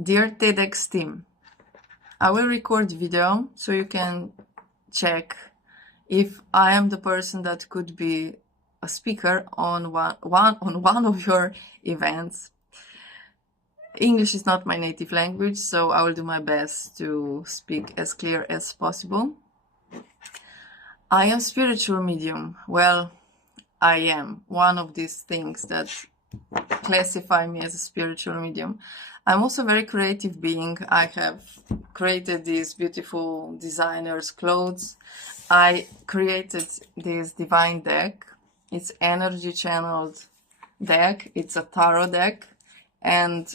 Dear TEDx team, I will record video so you can check if I am the person that could be a speaker on one of your events. English is not my native language, so I will do my best to speak as clear as possible. I am spiritual medium. Well, I am one of these things that classify me as a spiritual medium. I'm also a very creative being. I have created these beautiful designers' clothes. I created this divine deck. It's energy channeled deck. It's a tarot deck. And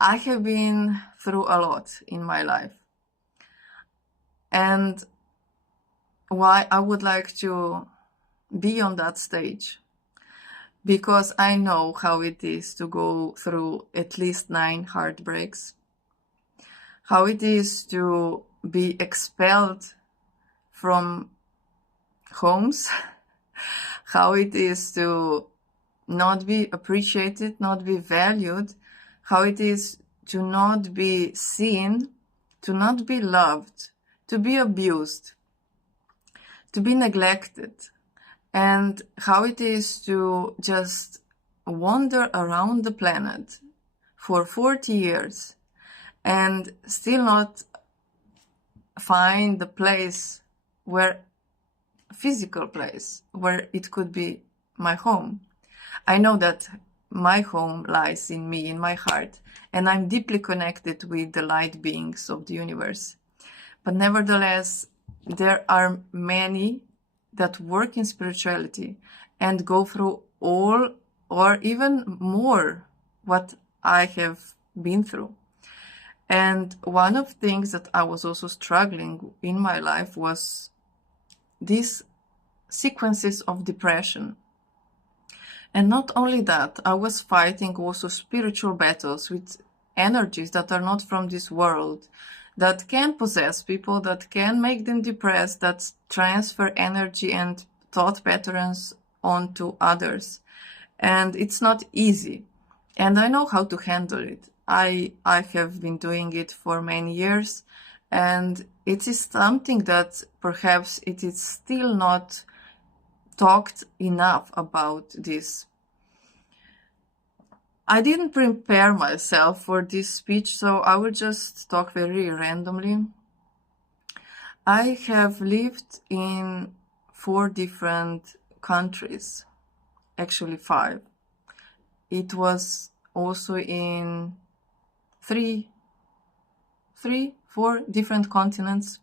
I have been through a lot in my life. And why I would like to be on that stage, because I know how it is to go through at least 9 heartbreaks, how it is to be expelled from homes, how it is to not be appreciated, not be valued, how it is to not be seen, to not be loved, to be abused, to be neglected, and how it is to just wander around the planet for 40 years and still not find the place where, physical place, where it could be my home. I know that my home lies in me, in my heart, and I'm deeply connected with the light beings of the universe. But nevertheless, there are many that work in spirituality and go through all or even more what I have been through. And one of the things that I was also struggling in my life was these sequences of depression. And not only that, I was fighting also spiritual battles with energies that are not from this world, that can possess people, that can make them depressed, that transfer energy and thought patterns onto others. And it's not easy. And I know how to handle it. I have been doing it for many years, and it is something that perhaps it is still not talked enough about this. I didn't prepare myself for this speech, so I will just talk very randomly. I have lived in 4 different countries, actually 5. It was also in 3, 4 different continents.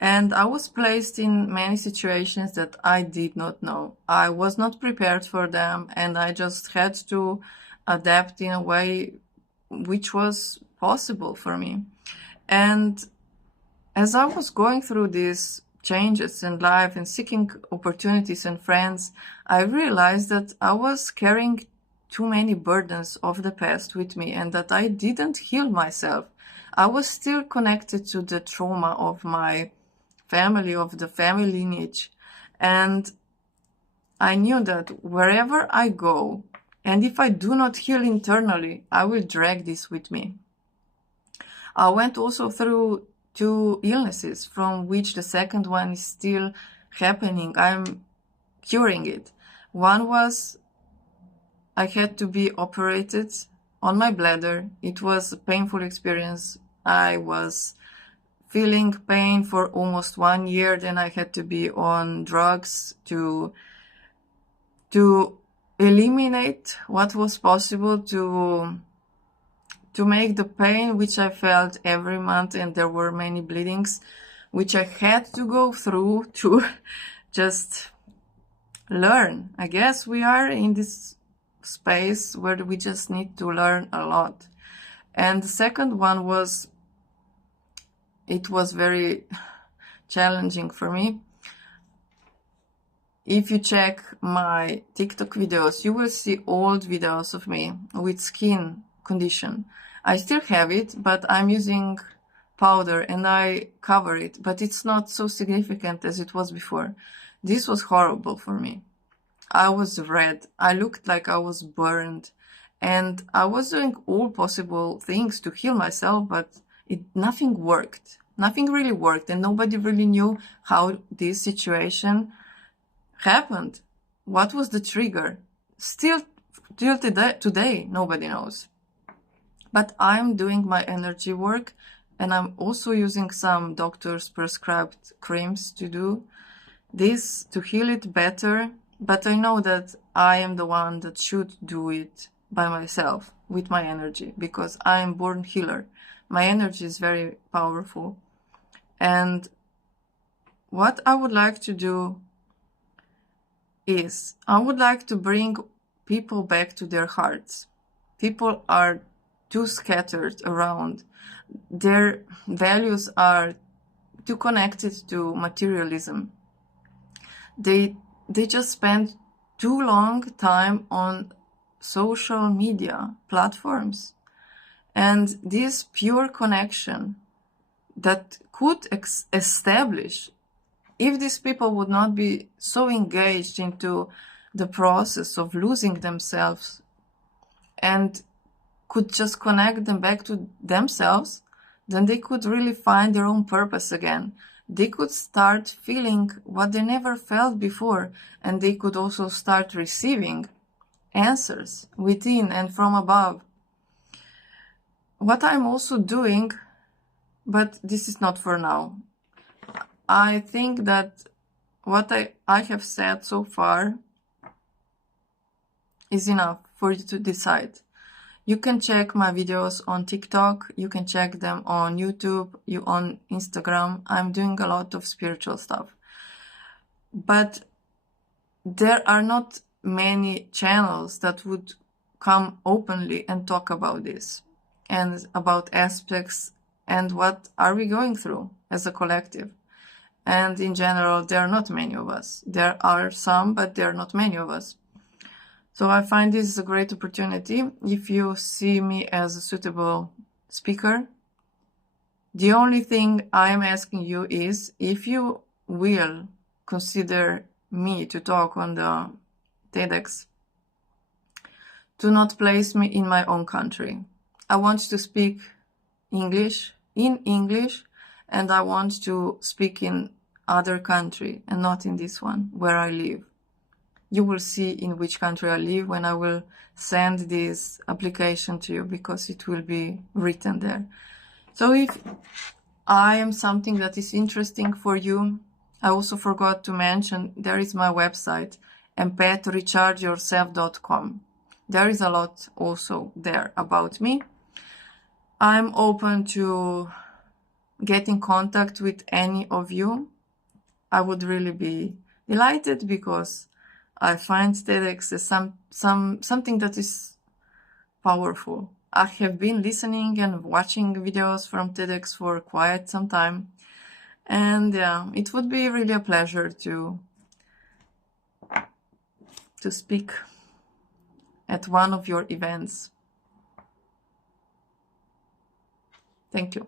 And I was placed in many situations that I did not know. I was not prepared for them, and I just had to adapt in a way which was possible for me. And as I was going through these changes in life and seeking opportunities and friends, I realized that I was carrying too many burdens of the past with me, and that I didn't heal myself. I was still connected to the trauma of my family, of the family lineage. And I knew that wherever I go, and if I do not heal internally, I will drag this with me. I went also through 2 illnesses, from which the second one is still happening. I'm curing it. One was I had to be operated on my bladder. It was a painful experience. I was feeling pain for almost 1 year. Then I had to be on drugs to eliminate what was possible, to make the pain which I felt every month, and there were many bleedings which I had to go through to just learn. I guess we are in this space where we just need to learn a lot. And the second one was, it was very challenging for me. If you check my TikTok videos, you will see old videos of me with skin condition. I still have it, but I'm using powder and I cover it, but it's not so significant as it was before. This was horrible for me. I was red. I looked like I was burned. And I was doing all possible things to heal myself, but nothing worked. Nothing really worked, and nobody really knew how this situation happened. What was the trigger? Still till today, nobody knows. But I'm doing my energy work, and I'm also using some doctors' prescribed creams to do this to heal it better. But I know that I am the one that should do it by myself with my energy, because I am born healer. My energy is very powerful. And what I would like to do is I would like to bring people back to their hearts. People are too scattered around. Their values are too connected to materialism. They just spend too long time on social media platforms. And this pure connection that could establish, if these people would not be so engaged into the process of losing themselves and could just connect them back to themselves, then they could really find their own purpose again. They could start feeling what they never felt before, and they could also start receiving answers within and from above. What I'm also doing, but this is not for now, I think that what I have said so far is enough for you to decide. You can check my videos on TikTok, you can check them on YouTube, on Instagram. I'm doing a lot of spiritual stuff. But there are not many channels that would come openly and talk about this and about aspects and what are we going through as a collective. And in general, there are not many of us. There are some, but there are not many of us. So I find this is a great opportunity. If you see me as a suitable speaker, the only thing I am asking you is, if you will consider me to talk on the TEDx, do not place me in my own country. I want to speak English, and I want to speak in other country and not in this one where I live. You will see in which country I live when I will send this application to you, because it will be written there. So if I am something that is interesting for you, I also forgot to mention, there is my website, empathrechargeyourself.com. There is a lot also there about me. I'm open to get in contact with any of you. I would really be delighted, because I find TEDx as something that is powerful. I have been listening and watching videos from TEDx for quite some time, and it would be really a pleasure to speak at one of your events. Thank you.